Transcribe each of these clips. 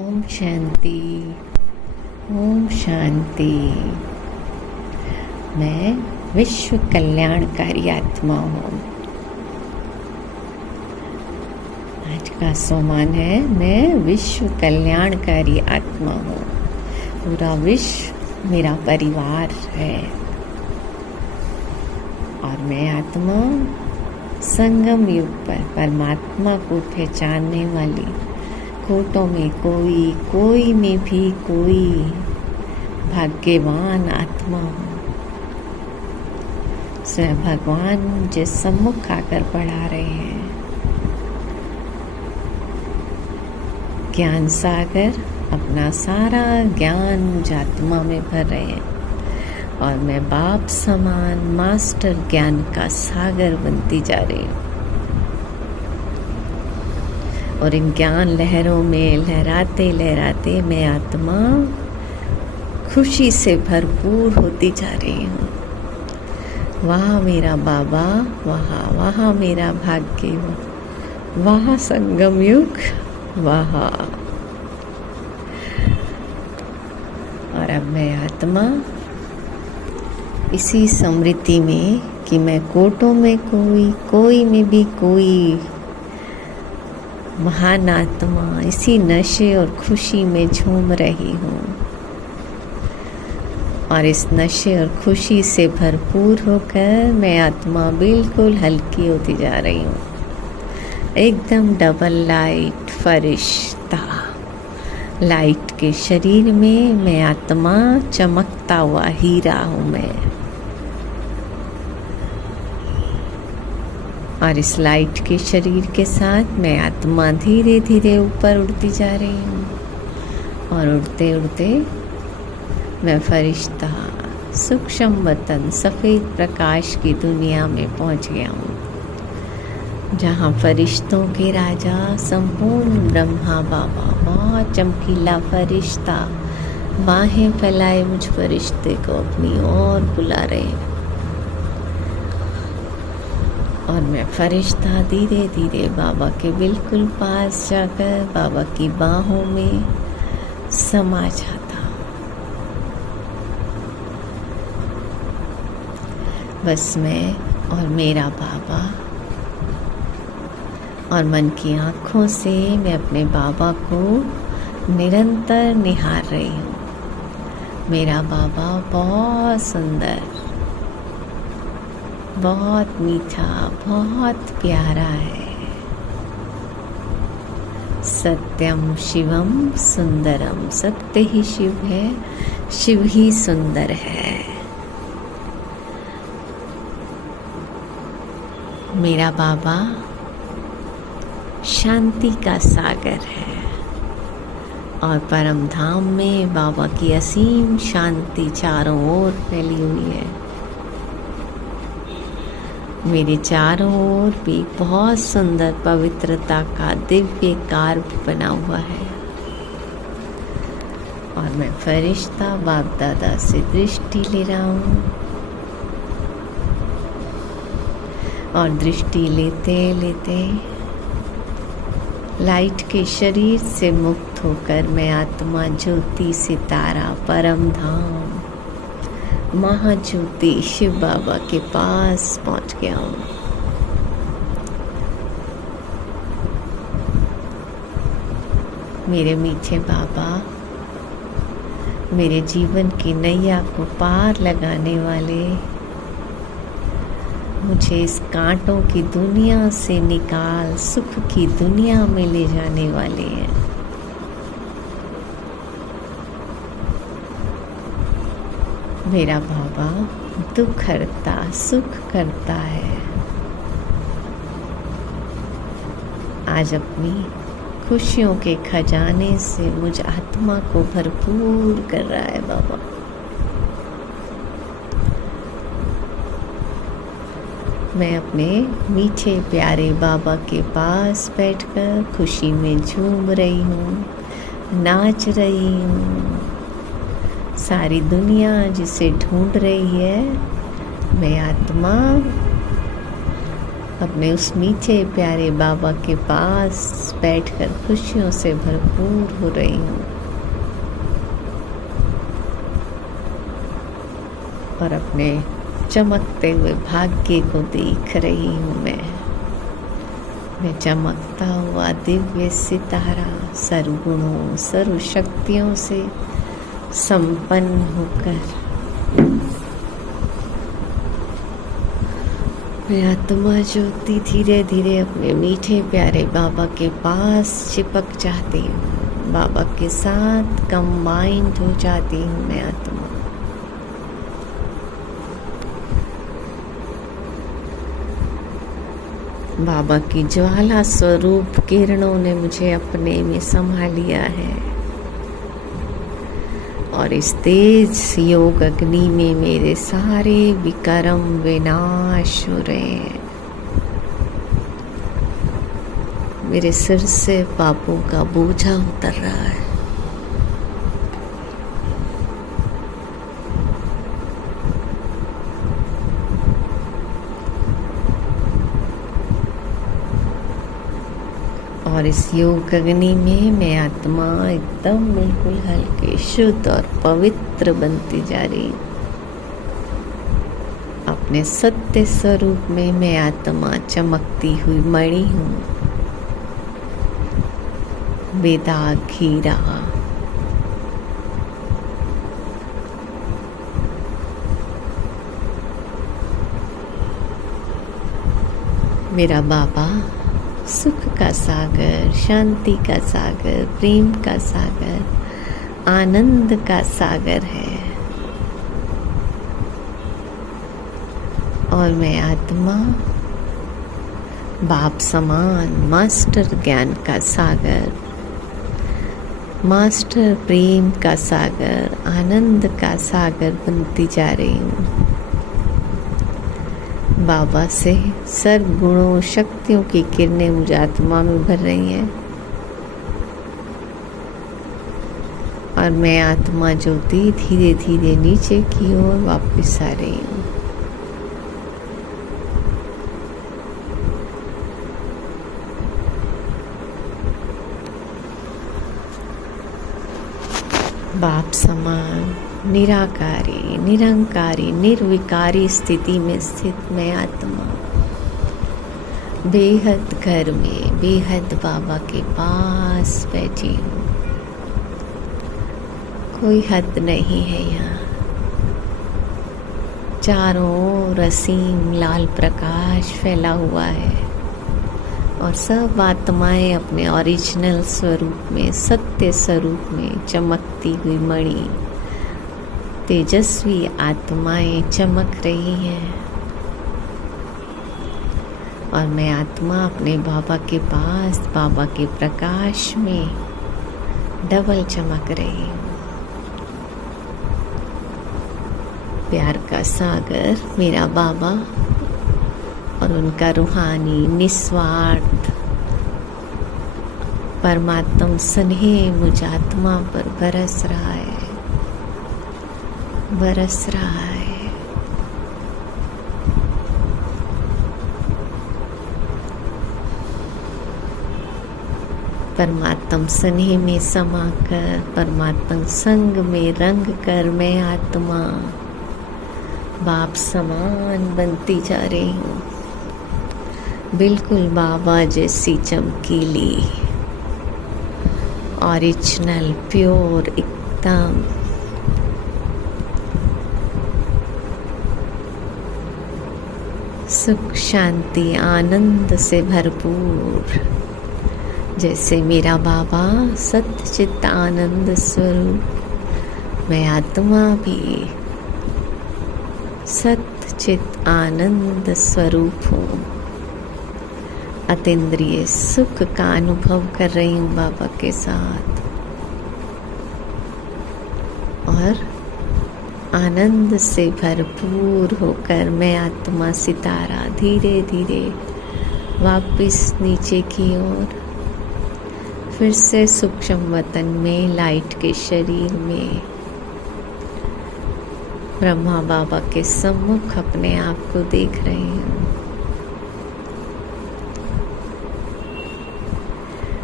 ओम शांति। ओम शांति। मैं विश्व कल्याणकारी आत्मा हूँ। आज का सोमान है, मैं विश्व कल्याणकारी आत्मा हूँ। पूरा विश्व मेरा परिवार है और मैं आत्मा संगम युग पर परमात्मा को पहचानने वाली, कोटों में कोई में भी कोई भाग्यवान आत्मा हूँ। स्वयं भगवान मुझे सम्मुख आकर पढ़ा रहे हैं। ज्ञान सागर अपना सारा ज्ञान मुझ आत्मा में भर रहे हैं और मैं बाप समान मास्टर ज्ञान का सागर बनती जा रही हूँ। और इन ज्ञान लहरों में लहराते लहराते मैं आत्मा खुशी से भरपूर होती जा रही हूँ। वहाँ मेरा बाबा, वहाँ मेरा भाग्य, वहाँ संगम युग, वहाँ। और अब मैं आत्मा इसी स्मृति में कि मैं कोटों में कोई में भी कोई महान आत्मा, इसी नशे और खुशी में झूम रही हूँ। और इस नशे और खुशी से भरपूर होकर मैं आत्मा बिल्कुल हल्की होती जा रही हूँ। एकदम डबल लाइट फरिश्ता। लाइट के शरीर में मैं आत्मा चमकता हुआ हीरा हूँ मैं। और इस लाइट के शरीर के साथ मैं आत्मा धीरे धीरे ऊपर उड़ती जा रही हूँ। और उड़ते उड़ते मैं फरिश्ता सूक्ष्म वतन सफ़ेद प्रकाश की दुनिया में पहुँच गया हूँ, जहाँ फरिश्तों के राजा संपूर्ण ब्रह्मा बाबा, बहुत चमकीला फरिश्ता बाहें फैलाए मुझ फरिश्ते को अपनी ओर बुला रहे हैं। और मैं फरिश्ता धीरे धीरे बाबा के बिल्कुल पास जाकर बाबा की बाहों में समा जाता हूँ। बस मैं और मेरा बाबा, और मन की आँखों से मैं अपने बाबा को निरंतर निहार रही हूँ। मेरा बाबा बहुत सुंदर, बहुत मीठा, बहुत प्यारा है। सत्यम शिवम सुंदरम। सत्य ही शिव है, शिव ही सुंदर है। मेरा बाबा शांति का सागर है और परम धाम में बाबा की असीम शांति चारों ओर फैली हुई है। मेरे चारों ओर भी बहुत सुंदर पवित्रता का दिव्य कार्य बना हुआ है। और मैं फरिश्ता बाप दादा से दृष्टि ले रहा हूँ। और दृष्टि लेते लेते लाइट के शरीर से मुक्त होकर मैं आत्मा ज्योति सितारा परम धाम महाज्योति शिव बाबा के पास पहुंच गया हूँ। मेरे मीठे बाबा, मेरे जीवन की नैया को पार लगाने वाले, मुझे इस कांटों की दुनिया से निकाल सुख की दुनिया में ले जाने वाले हैं। मेरा बाबा दुख हरता, सुख करता है। आज अपनी खुशियों के खजाने से मुझ आत्मा को भरपूर कर रहा है बाबा। मैं अपने मीठे प्यारे बाबा के पास बैठकर खुशी में झूम रही हूँ, नाच रही हूँ। सारी दुनिया जिसे ढूंढ रही है, मैं आत्मा अपने उस मीठे प्यारे बाबा के पास बैठकर खुशियों से भरपूर हो रही हूँ और अपने चमकते हुए भाग्य को देख रही हूँ। मैं चमकता हुआ दिव्य सितारा सर्वगुणों सर्व शक्तियों से संपन्न होकर मैं आत्मा ज्योति धीरे धीरे अपने मीठे प्यारे बाबा के पास चिपक जाती हूँ। बाबा के साथ कंबाइंड हो जाती हूँ मैं आत्मा। बाबा की ज्वाला स्वरूप किरणों ने मुझे अपने में समा लिया है और इस तेज योग अग्नि में मेरे सारे विकर्म विनाश हो रहे हैं। मेरे सिर से पापों का बोझा उतर रहा है। और इस योग अग्नि में मैं आत्मा एकदम बिल्कुल हल्के शुद्ध और पवित्र बनती जा रही। अपने सत्य स्वरूप में मैं आत्मा चमकती हुई मणि हूँ, बेदाग हीरा। मेरा बाबा सुख का सागर, शांति का सागर, प्रेम का सागर, आनंद का सागर है और मैं आत्मा बाप समान मास्टर ज्ञान का सागर, मास्टर प्रेम का सागर, आनंद का सागर बनती जा रही हूँ। बाबा से सर्व गुणों शक्तियों की किरणें मुझे आत्मा में भर रही हैं और मैं आत्मा ज्योति धीरे धीरे नीचे की ओर वापस आ रही हूँ। बाप समान निराकारी, निरंकारी, निर्विकारी स्थिति में स्थित मैं आत्मा बेहद घर में बेहद बाबा के पास बैठी हूँ। कोई हद नहीं है यहाँ। चारों ओर असीम लाल प्रकाश फैला हुआ है और सब आत्माएं अपने ओरिजिनल स्वरूप में, सत्य स्वरूप में चमकती हुई मणि तेजस्वी आत्माएं चमक रही हैं और मैं आत्मा अपने बाबा के पास बाबा के प्रकाश में डबल चमक रही हूँ। प्यार का सागर मेरा बाबा और उनका रूहानी निस्वार्थ परमात्म स्नेह मुझ आत्मा पर बरस रहा है, बरस रहा है। परमात्म स्नेह में समाकर परमात्म संग में रंग कर मैं आत्मा बाप समान बनती जा रही हूँ। बिल्कुल बाबा जैसी चमकीली, ओरिजिनल, प्योर, एकदम सुख शांति आनंद से भरपूर, जैसे मेरा बाबा सत्य चित्त आनंद स्वरूप, मैं आत्मा भी सत्य चित्त आनंद स्वरूप हूँ। अतीन्द्रिय सुख का अनुभव कर रही हूँ बाबा के साथ और आनंद से भरपूर होकर मैं आत्मा सितारा धीरे धीरे वापस नीचे की ओर फिर से सूक्ष्म वतन में लाइट के शरीर में ब्रह्मा बाबा के सम्मुख अपने आप को देख रही हूँ।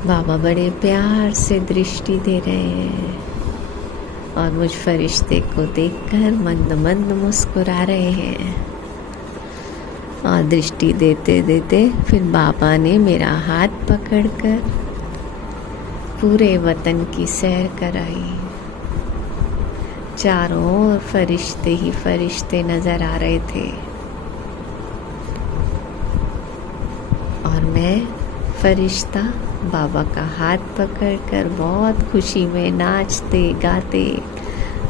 बाबा बड़े प्यार से दृष्टि दे रहे हैं और मुझ फरिश्ते को देखकर मंद मंद मुस्कुरा रहे हैं। और दृष्टि देते देते फिर बाबा ने मेरा हाथ पकड़कर पूरे वतन की सैर कराई। चारों ओर फरिश्ते ही फरिश्ते नजर आ रहे थे और मैं फरिश्ता बाबा का हाथ पकड़कर बहुत खुशी में नाचते गाते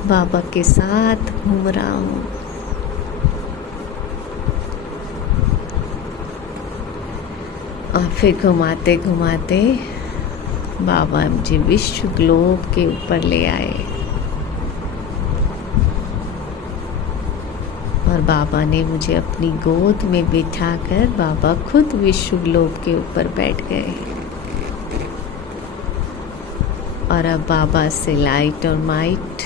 बाबा के साथ घूम रहा हूँ। और फिर घुमाते घुमाते बाबा मुझे विश्व ग्लोब के ऊपर ले आए और बाबा ने मुझे अपनी गोद में बिठाकर बाबा खुद विश्व ग्लोब के ऊपर बैठ गए। और अब बाबा से लाइट और माइट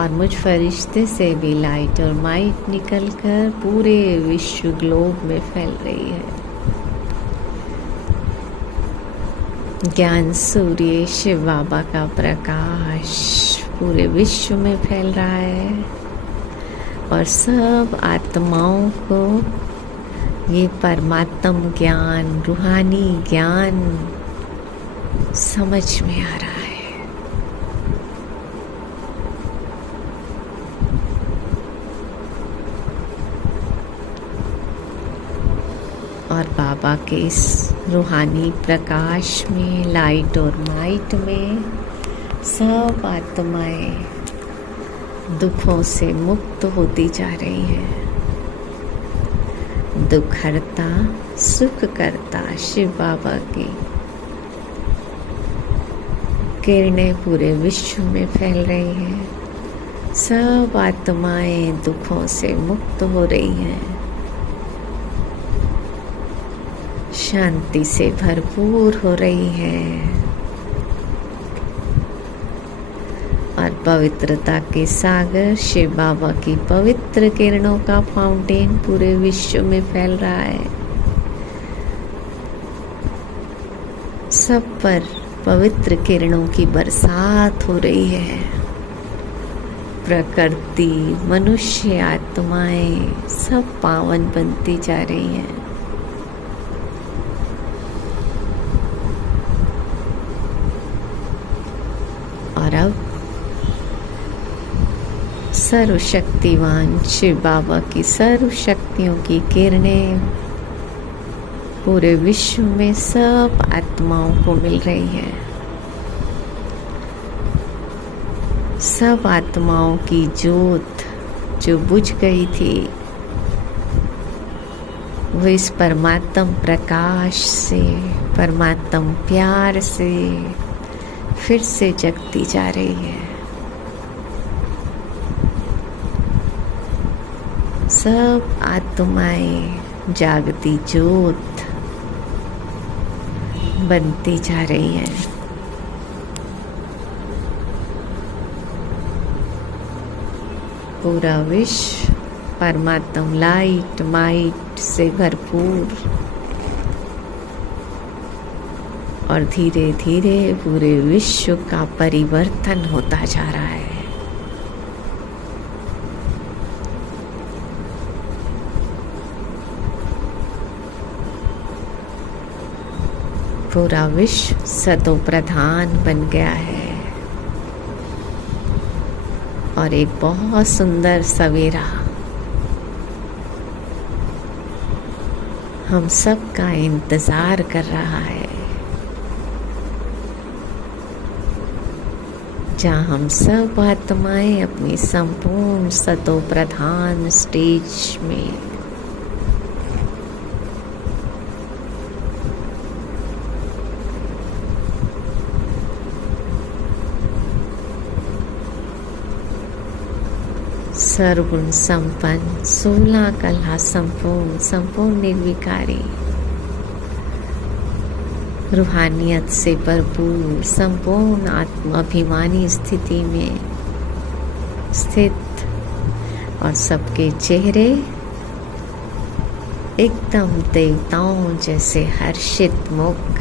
और मुझ फरिश्ते से भी लाइट और माइट निकलकर पूरे विश्व ग्लोब में फैल रही है। ज्ञान सूर्य शिव बाबा का प्रकाश पूरे विश्व में फैल रहा है और सब आत्माओं को ये परमात्म ज्ञान, रूहानी ज्ञान समझ में आ रहा है। और बाबा के इस रूहानी प्रकाश में, लाइट और माइट में सब आत्माएं दुखों से मुक्त होती जा रही हैं। दुख हरता सुख करता शिव बाबा की किरणें पूरे विश्व में फैल रही हैं। सब आत्माएं दुखों से मुक्त हो रही हैं, शांति से भरपूर हो रही है और पवित्रता के सागर शिव बाबा की पवित्र किरणों का फाउंटेन पूरे विश्व में फैल रहा है। सब पर पवित्र किरणों की बरसात हो रही है। प्रकृति, मनुष्य, आत्माएं सब पावन बनती जा रही हैं। और अब सर्वशक्तिवान शिव बाबा की सर्व शक्तियों की किरणें पूरे विश्व में सब आत्माओं को मिल रही है। सब आत्माओं की ज्योत जो बुझ गई थी वो इस परमात्म प्रकाश से, परमात्म प्यार से फिर से जगती जा रही है। सब आत्माएं जागती ज्योत बनती जा रही है। पूरा विश्व परमात्म लाइट माइट से भरपूर और धीरे धीरे पूरे विश्व का परिवर्तन होता जा रहा है। पूरा विश्व सतो प्रधान बन गया है और एक बहुत सुंदर सवेरा हम सब का इंतजार कर रहा है, जहाँ हम सब आत्माएं अपनी संपूर्ण सतो प्रधान स्टेज में सर्वगुण संपन्न, 16 कला संपूर्ण, संपूर्ण निर्विकारी, रूहानियत से भरपूर, संपूर्ण आत्माभिमानी स्थिति में स्थित और सबके चेहरे एकदम देवताओं जैसे हर्षित मुख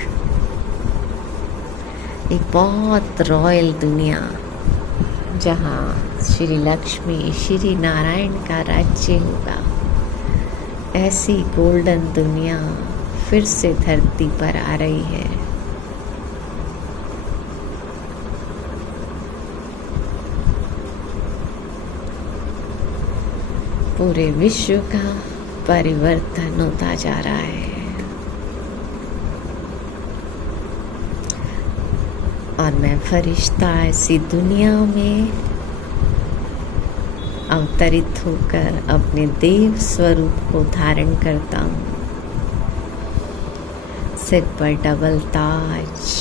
एक बहुत रॉयल दुनिया जहाँ श्री लक्ष्मी श्री नारायण का राज्य होगा, ऐसी गोल्डन दुनिया फिर से धरती पर आ रही है। पूरे विश्व का परिवर्तन होता जा रहा है और मैं फरिश्ता ऐसी दुनिया में अवतरित होकर अपने देव स्वरूप को धारण करता हूँ। सिर पर डबल ताज,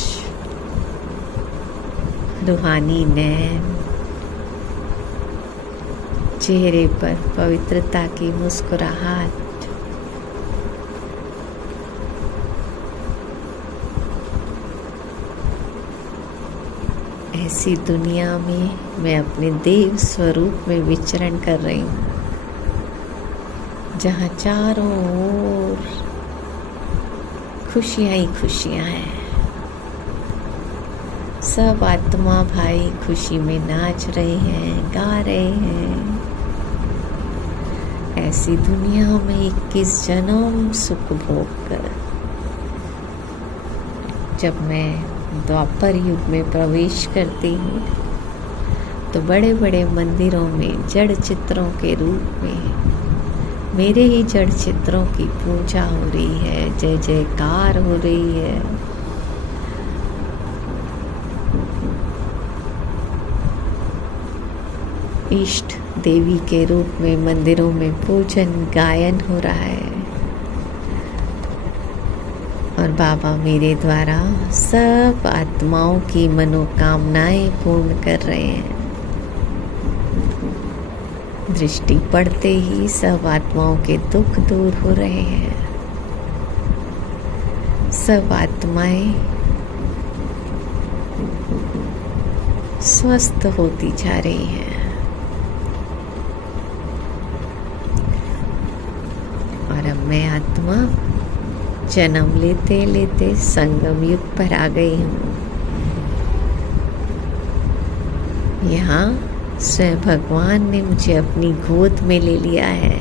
रूहानी नैन, चेहरे पर पवित्रता की मुस्कुराहट, ऐसी दुनिया में मैं अपने देव स्वरूप में विचरण कर रही हूँ, जहाँ चारों ओर खुशियाँ ही खुशियाँ हैं। सब आत्मा भाई खुशी में नाच रहे हैं, गा रहे हैं। ऐसी दुनिया में 21 जन्म सुख भोग कर जब मैं द्वापर युग में प्रवेश करती हूँ तो बड़े बड़े मंदिरों में जड़ चित्रों के रूप में मेरे ही जड़ चित्रों की पूजा हो रही है, जय जयकार हो रही है। इष्ट देवी के रूप में मंदिरों में पूजन गायन हो रहा है और बाबा मेरे द्वारा सब आत्माओं की मनोकामनाएं पूर्ण कर रहे हैं। दृष्टि पड़ते ही सब आत्माओं के दुख दूर हो रहे हैं। सब आत्माएं स्वस्थ होती जा रही हैं। और अब मैं आत्मा जन्म लेते लेते संगम युग पर आ गई हूँ। यहाँ स्वयं भगवान ने मुझे अपनी गोद में ले लिया है।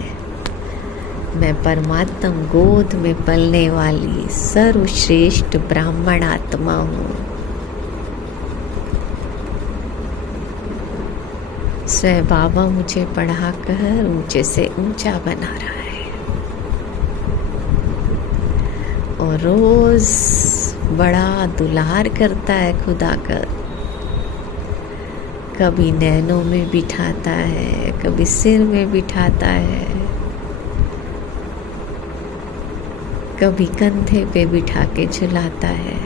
मैं परमात्म गोद में पलने वाली सर्वश्रेष्ठ ब्राह्मण आत्मा हूँ। स्वयं बाबा मुझे पढ़ाकर ऊंचे से ऊंचा बना रहा है और रोज बड़ा दुलार करता है खुदा कर। कभी नैनों में बिठाता है, कभी सिर में बिठाता है, कभी कंधे पे बिठा के झुलाता है।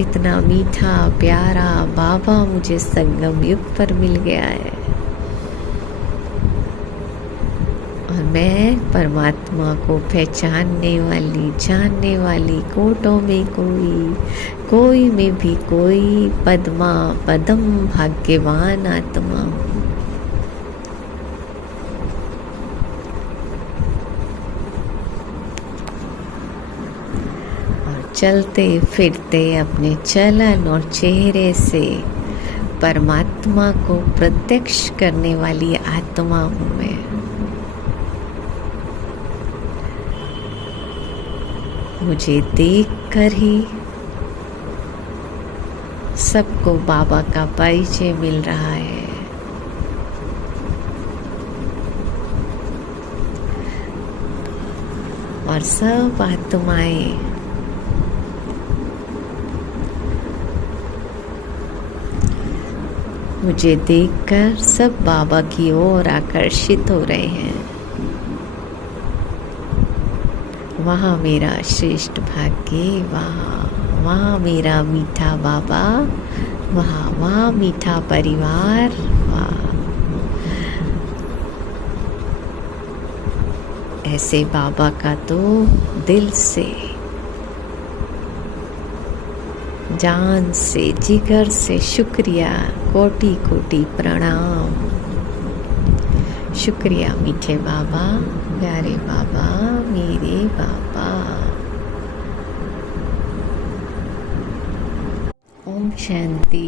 इतना मीठा प्यारा बाबा मुझे संगम युग पर मिल गया है और मैं परमात्मा को पहचानने वाली, जानने वाली, कोटों में कोई में भी कोई पद्मा पदम भाग्यवान आत्मा हूँ। और चलते फिरते अपने चलन और चेहरे से परमात्मा को प्रत्यक्ष करने वाली आत्मा हूँ मैं। मुझे देखकर ही सबको बाबा का परिचय मिल रहा है। और सब आत्माएं मुझे देखकर सब बाबा की ओर आकर्षित हो रहे हैं। वहाँ मेरा श्रेष्ठ भाग्य, वहाँ मेरा मीठा बाबा, वहाँ मीठा परिवार, ऐसे बाबा का तो दिल से, जान से, जिगर से शुक्रिया, कोटि कोटि प्रणाम। शुक्रिया मीठे बाबा, प्यारे बाबा, मेरे बाबा। ओम शांति।